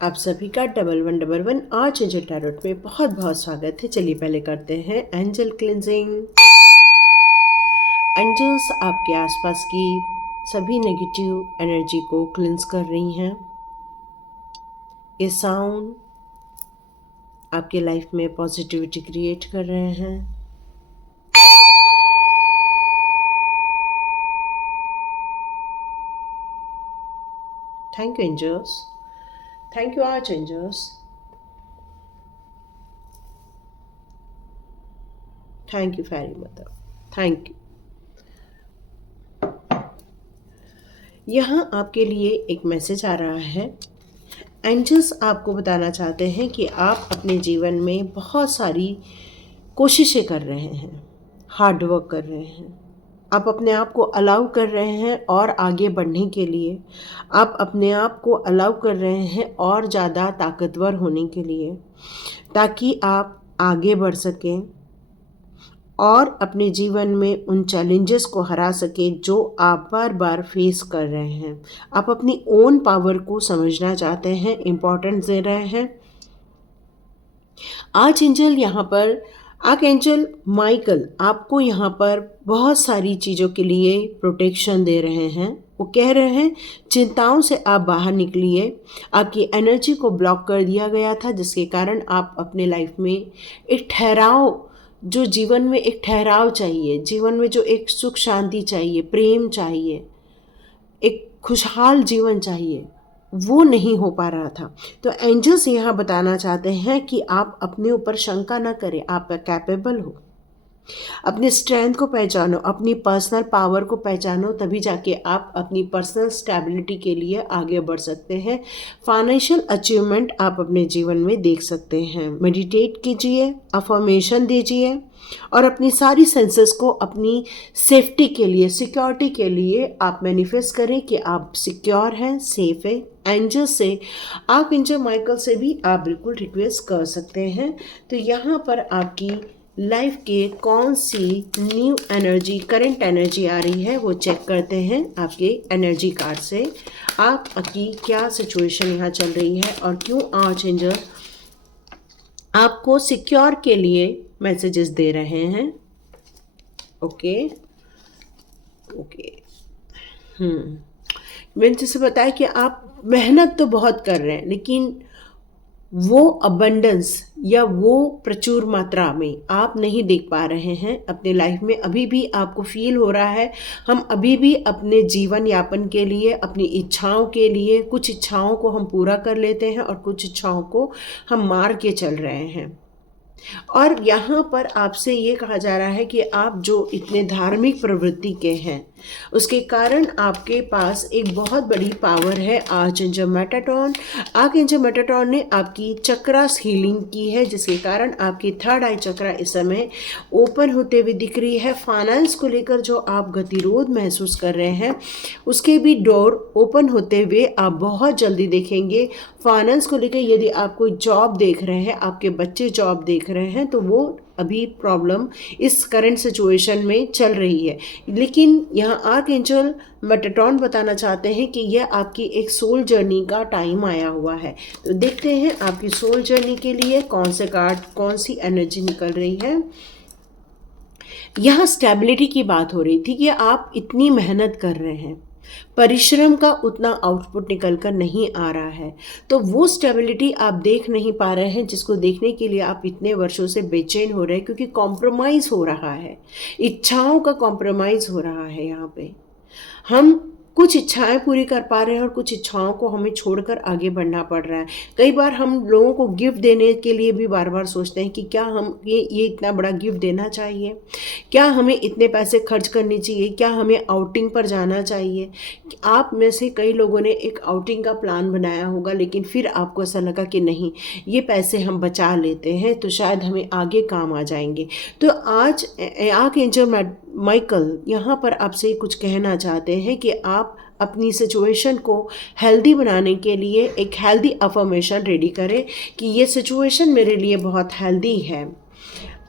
आप सभी का 1111 आज एंजल टैरोट में बहुत बहुत स्वागत है। चलिए पहले करते हैं एंजल क्लिनजिंग। एंजल्स आपके आसपास की सभी नेगेटिव एनर्जी को क्लिंस कर रही हैं। ये साउंड आपके लाइफ में पॉजिटिविटी क्रिएट कर रहे हैं। Thank you angels, thank you archangels, thank you fairy mother, thank you. यहाँ आपके लिए एक मैसेज आ रहा है। एंजल्स आपको बताना चाहते हैं कि आप अपने जीवन में बहुत सारी कोशिशें कर रहे हैं, हार्ड वर्क कर रहे हैं। आप अपने आप को अलाउ कर रहे हैं और आगे बढ़ने के लिए आप अपने आप को अलाउ कर रहे हैं और ज़्यादा ताकतवर होने के लिए, ताकि आप आगे बढ़ सकें और अपने जीवन में उन चैलेंजेस को हरा सके जो आप बार बार फेस कर रहे हैं। आप अपनी ओन पावर को समझना चाहते हैं, इम्पोर्टेंस दे रहे हैं। आर्च एंजल यहाँ पर आर्क एंजल माइकल आपको यहाँ पर बहुत सारी चीज़ों के लिए प्रोटेक्शन दे रहे हैं। वो कह रहे हैं चिंताओं से आप बाहर निकलिए। आपकी एनर्जी को ब्लॉक कर दिया गया था, जिसके कारण आप अपने लाइफ में एक ठहराव, जो जीवन में एक ठहराव चाहिए, जीवन में जो एक सुख शांति चाहिए, प्रेम चाहिए, एक खुशहाल जीवन चाहिए, वो नहीं हो पा रहा था। तो एंजल्स यहाँ बताना चाहते हैं कि आप अपने ऊपर शंका ना करें, आप कैपेबल हो। अपने स्ट्रेंथ को पहचानो, अपनी पर्सनल पावर को पहचानो, तभी जाके आप अपनी पर्सनल स्टेबिलिटी के लिए आगे बढ़ सकते हैं। फाइनेंशियल अचीवमेंट आप अपने जीवन में देख सकते हैं। मेडिटेट कीजिए, अफर्मेशन दीजिए और अपनी सारी सेंसेस को अपनी सेफ्टी के लिए, सिक्योरिटी के लिए आप मैनिफेस्ट करें कि आप सिक्योर हैं, सेफ है। एंजल से, आर्क एंजल माइकल से भी आप बिल्कुल रिक्वेस्ट कर सकते हैं। तो यहाँ पर आपकी लाइफ के कौन सी न्यू एनर्जी, करंट एनर्जी आ रही है, वो चेक करते हैं आपके एनर्जी कार्ड से। आपकी क्या सिचुएशन यहाँ चल रही है और क्यों आर्च एंजल आपको सिक्योर के लिए मैसेजेस दे रहे हैं। ओके ओके मैंने जैसे बताया कि आप मेहनत तो बहुत कर रहे हैं, लेकिन वो अबंडेंस या वो प्रचुर मात्रा में आप नहीं देख पा रहे हैं अपने लाइफ में। अभी भी आपको फील हो रहा है हम अभी भी अपने जीवन यापन के लिए, अपनी इच्छाओं के लिए, कुछ इच्छाओं को हम पूरा कर लेते हैं और कुछ इच्छाओं को हम मार के चल रहे हैं। और यहाँ पर आपसे ये कहा जा रहा है कि आप जो इतने धार्मिक प्रवृत्ति के हैं, उसके कारण आपके पास एक बहुत बड़ी पावर है आर्कएंजल मेटाट्रॉन। आर्कएंजल मेटाट्रॉन ने आपकी चक्रास हीलिंग की है, जिसके कारण आपकी थर्ड आई चक्रा इस समय ओपन होते हुए दिख रही है। फाइनेंस को लेकर जो आप गतिरोध महसूस कर रहे हैं, उसके भी डोर ओपन होते हुए आप बहुत जल्दी देखेंगे। फाइनेंस को लेकर यदि आप कोई जॉब देख रहे हैं, आपके बच्चे जॉब देख रहे हैं, तो वो अभी प्रॉब्लम इस करंट सिचुएशन में चल रही है। लेकिन यहाँ आर्कएंजल मेटाट्रॉन बताना चाहते हैं कि यह आपकी एक सोल जर्नी का टाइम आया हुआ है। तो देखते हैं आपकी सोल जर्नी के लिए कौन से कार्ड, कौन सी एनर्जी निकल रही है। यहाँ स्टेबिलिटी की बात हो रही थी कि आप इतनी मेहनत कर रहे हैं, परिश्रम का उतना आउटपुट निकल कर नहीं आ रहा है, तो वो स्टेबिलिटी आप देख नहीं पा रहे हैं, जिसको देखने के लिए आप इतने वर्षों से बेचैन हो रहे हैं, क्योंकि कॉम्प्रोमाइज़ हो रहा है, इच्छाओं का कॉम्प्रोमाइज़ हो रहा है। यहाँ पे हम कुछ इच्छाएं पूरी कर पा रहे हैं और कुछ इच्छाओं को हमें छोड़कर आगे बढ़ना पड़ रहा है। कई बार हम लोगों को गिफ्ट देने के लिए भी बार बार सोचते हैं कि क्या हम ये इतना बड़ा गिफ्ट देना चाहिए, क्या हमें इतने पैसे खर्च करने चाहिए, क्या हमें आउटिंग पर जाना चाहिए। आप में से कई लोगों ने एक आउटिंग का प्लान बनाया होगा, लेकिन फिर आपको ऐसा लगा कि नहीं, ये पैसे हम बचा लेते हैं तो शायद हमें आगे काम आ जाएंगे। तो आज आर्कएंजल माइकल यहाँ पर आपसे कुछ कहना चाहते हैं कि आप अपनी सिचुएशन को हेल्दी बनाने के लिए एक हेल्दी अफर्मेशन रेडी करें कि ये सिचुएशन मेरे लिए बहुत हेल्दी है।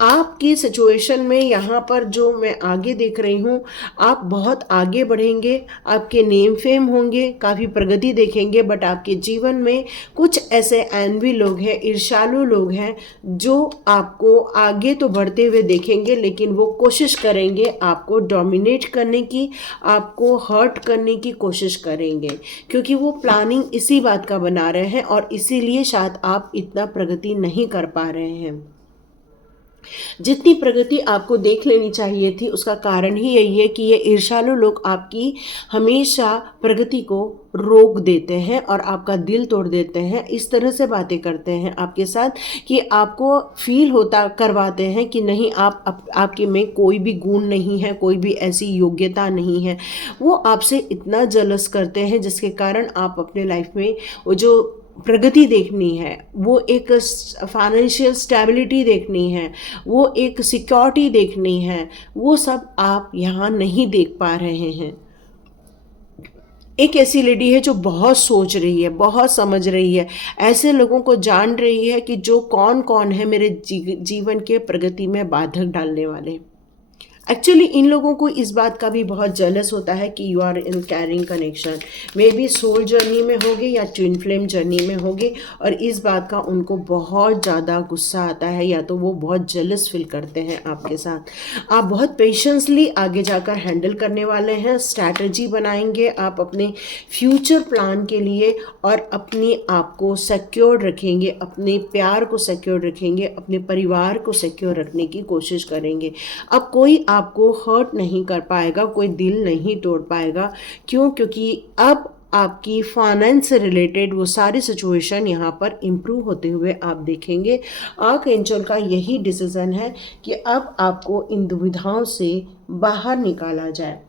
आपकी सिचुएशन में यहाँ पर जो मैं आगे देख रही हूँ, आप बहुत आगे बढ़ेंगे, आपके नेम फेम होंगे, काफ़ी प्रगति देखेंगे। बट आपके जीवन में कुछ ऐसे एनवी लोग हैं, ईर्ष्यालु लोग हैं, जो आपको आगे तो बढ़ते हुए देखेंगे, लेकिन वो कोशिश करेंगे आपको डोमिनेट करने की, आपको हर्ट करने की कोशिश करेंगे, क्योंकि वो प्लानिंग इसी बात का बना रहे हैं और इसीलिए शायद आप इतना प्रगति नहीं कर पा रहे हैं। जितनी प्रगति आपको देख लेनी चाहिए थी, उसका कारण ही यही है कि ये ईर्ष्यालु लोग आपकी हमेशा प्रगति को रोक देते हैं और आपका दिल तोड़ देते हैं। इस तरह से बातें करते हैं आपके साथ कि आपको फील होता करवाते हैं कि नहीं, आपके में कोई भी गुण नहीं है, कोई भी ऐसी योग्यता नहीं है। वो आपसे इतना जलस करते हैं जिसके कारण आप अपने लाइफ में वो जो प्रगति देखनी है, वो एक फाइनेंशियल स्टेबिलिटी देखनी है, वो एक सिक्योरिटी देखनी है, वो सब आप यहाँ नहीं देख पा रहे हैं। एक ऐसी लेडी है जो बहुत सोच रही है, बहुत समझ रही है, ऐसे लोगों को जान रही है कि जो कौन कौन है मेरे जीवन के प्रगति में बाधक डालने वाले। एक्चुअली इन लोगों को इस बात का भी बहुत जेलस होता है कि you are in caring connection, maybe soul journey में होगे या ट्विन फ्लेम जर्नी में होगे, और इस बात का उनको बहुत ज़्यादा गुस्सा आता है, या तो वो बहुत जेलस फील करते हैं आपके साथ। आप बहुत पेशेंसली आगे जाकर हैंडल करने वाले हैं, स्ट्रैटेजी बनाएंगे आप अपने फ्यूचर प्लान के लिए, और अपने आप को सिक्योर रखेंगे, अपने प्यार को सिक्योर रखेंगे, अपने परिवार को सिक्योर रखने की कोशिश करेंगे। अब कोई आपको हर्ट नहीं कर पाएगा, कोई दिल नहीं तोड़ पाएगा। क्यों? क्योंकि अब आपकी फाइनेंस से रिलेटेड वो सारी सिचुएशन यहाँ पर इम्प्रूव होते हुए आप देखेंगे। आर्कएंजल का यही डिसीजन है कि अब आपको इन दुविधाओं से बाहर निकाला जाए।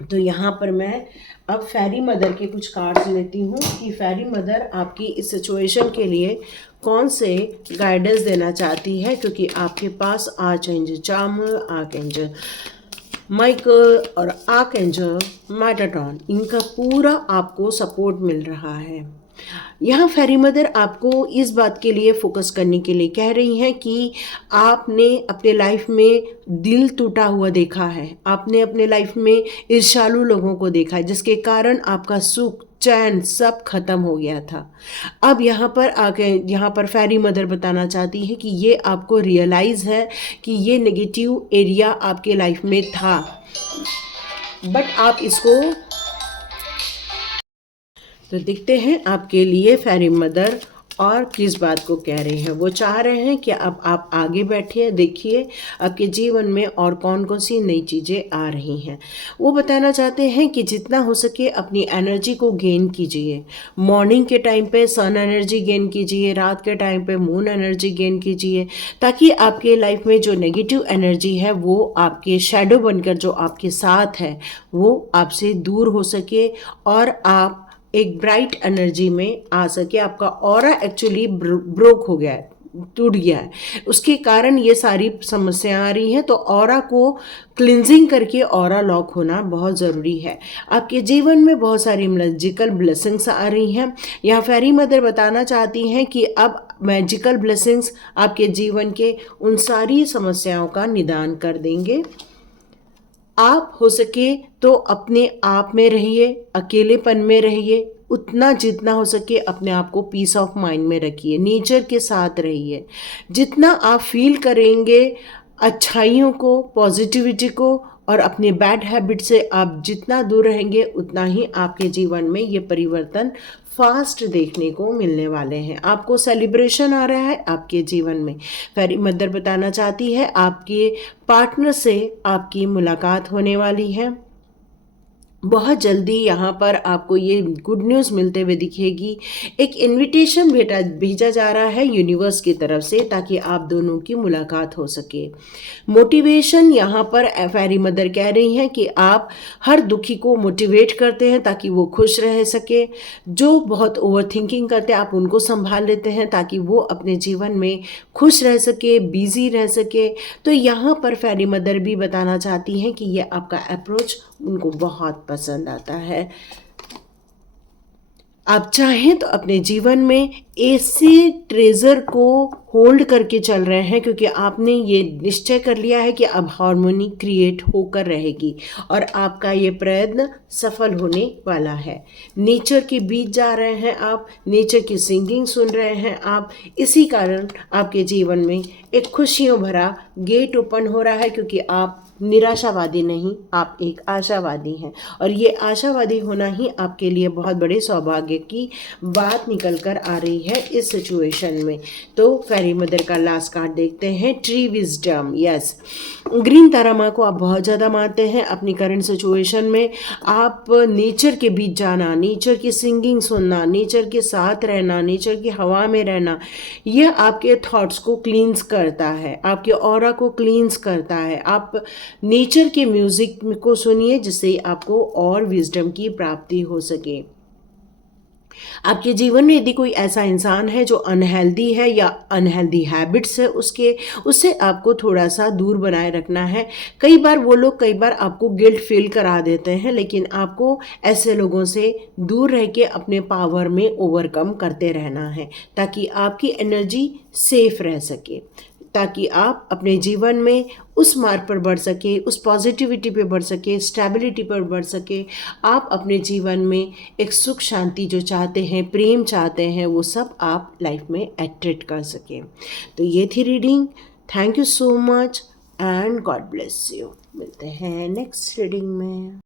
तो यहाँ पर मैं अब फेरी मदर के कुछ कार्ड्स लेती हूँ कि फेरी मदर आपकी इस सिचुएशन के लिए कौन से गाइडेंस देना चाहती है, क्योंकि आपके पास आर्चएंजल चामुंडा, आर्कएंजल माइकल और आर्कएंजल मेटाट्रॉन, इनका पूरा आपको सपोर्ट मिल रहा है। यहाँ फेरी मदर आपको इस बात के लिए फोकस करने के लिए कह रही हैं कि आपने अपने लाइफ में दिल टूटा हुआ देखा है, आपने अपने लाइफ में ईर्ष्यालु लोगों को देखा है, जिसके कारण आपका सुख चैन सब खत्म हो गया था। अब यहाँ पर आके यहाँ पर फेरी मदर बताना चाहती है कि ये आपको रियलाइज़ है कि ये नेगेटिव एरिया आपके लाइफ में था, बट आप इसको, तो देखते हैं आपके लिए फेरी मदर और किस बात को कह रहे हैं। वो चाह रहे हैं कि अब आप आगे बैठिए, देखिए आपके जीवन में और कौन कौन सी नई चीज़ें आ रही हैं। वो बताना चाहते हैं कि जितना हो सके अपनी एनर्जी को गेन कीजिए। मॉर्निंग के टाइम पे सन एनर्जी गेन कीजिए, रात के टाइम पे मून एनर्जी गेन कीजिए, ताकि आपके लाइफ में जो नेगेटिव एनर्जी है वो आपके शैडो बनकर जो आपके साथ है वो आपसे दूर हो सके और आप एक ब्राइट एनर्जी में आ सके। आपका ऑरा एक्चुअली ब्रोक हो गया है, टूट गया है, उसके कारण ये सारी समस्याएं आ रही हैं। तो ऑरा को क्लिनजिंग करके ऑरा लॉक होना बहुत ज़रूरी है। आपके जीवन में बहुत सारी मैजिकल ब्लेसिंग्स आ रही हैं। यहाँ फेरी मदर बताना चाहती हैं कि अब मैजिकल ब्लेसिंग्स आपके जीवन के उन सारी समस्याओं का निदान कर देंगे। आप हो सके तो अपने आप में रहिए, अकेलेपन में रहिए, उतना जितना हो सके अपने आप को पीस ऑफ माइंड में रखिए, नेचर के साथ रहिए। जितना आप फील करेंगे अच्छाइयों को, पॉजिटिविटी को, और अपने बैड हैबिट से आप जितना दूर रहेंगे उतना ही आपके जीवन में ये परिवर्तन फास्ट देखने को मिलने वाले हैं। आपको सेलिब्रेशन आ रहा है आपके जीवन में। फेरी मदर बताना चाहती है आपके पार्टनर से आपकी मुलाकात होने वाली है बहुत जल्दी। यहाँ पर आपको ये गुड न्यूज़ मिलते हुए दिखेगी। एक इनविटेशन भेजा जा रहा है यूनिवर्स की तरफ से, ताकि आप दोनों की मुलाकात हो सके। मोटिवेशन यहाँ पर फेरी मदर कह रही हैं कि आप हर दुखी को मोटिवेट करते हैं ताकि वो खुश रह सके। जो बहुत ओवर थिंकिंग करते हैं आप उनको संभाल लेते हैं ताकि वो अपने जीवन में खुश रह सके, बिजी रह सके। तो यहाँ पर फेरी मदर भी बताना चाहती हैं कि ये आपका अप्रोच उनको बहुत पसंद आता है। आप चाहें तो अपने जीवन में ऐसे ट्रेजर को होल्ड करके चल रहे हैं, क्योंकि आपने ये निश्चय कर लिया है कि अब हार्मोनी क्रिएट होकर रहेगी और आपका ये प्रयत्न सफल होने वाला है। नेचर के बीच जा रहे हैं आप, नेचर की सिंगिंग सुन रहे हैं आप, इसी कारण आपके जीवन में एक खुशियों भरा गेट ओपन हो रहा है, क्योंकि आप निराशावादी नहीं, आप एक आशावादी हैं और ये आशावादी होना ही आपके लिए बहुत बड़े सौभाग्य की बात निकल कर आ रही है इस सिचुएशन में। तो फेरी मदर का लास्ट कार्ड देखते हैं, ट्री विजडम। यस, ग्रीन तारा माँ को आप बहुत ज़्यादा मानते हैं अपनी करंट सिचुएशन में। आप नेचर के बीच जाना, नेचर की सिंगिंग सुनना, नेचर के साथ रहना, नेचर की हवा में रहना, यह आपके थॉट्स को क्लींस करता है, आपके ऑरा को क्लींस करता है। आप नेचर के म्यूज़िक को सुनिए जिससे आपको और विजडम की प्राप्ति हो सके। आपके जीवन में यदि कोई ऐसा इंसान है जो अनहेल्दी है या अनहेल्दी हैबिट्स है उससे आपको थोड़ा सा दूर बनाए रखना है। कई बार वो लोग आपको गिल्ट फील करा देते हैं, लेकिन आपको ऐसे लोगों से दूर रह के अपने पावर में ओवरकम करते रहना है ताकि आपकी एनर्जी सेफ रह सके, ताकि आप अपने जीवन में उस मार्ग पर बढ़ सके, उस पॉजिटिविटी पे बढ़ सके, स्टेबिलिटी पर बढ़ सके। आप अपने जीवन में एक सुख शांति जो चाहते हैं, प्रेम चाहते हैं, वो सब आप लाइफ में अट्रैक्ट कर सकें। तो ये थी reading. Thank you so much and God bless you. मिलते हैं नेक्स्ट रीडिंग में।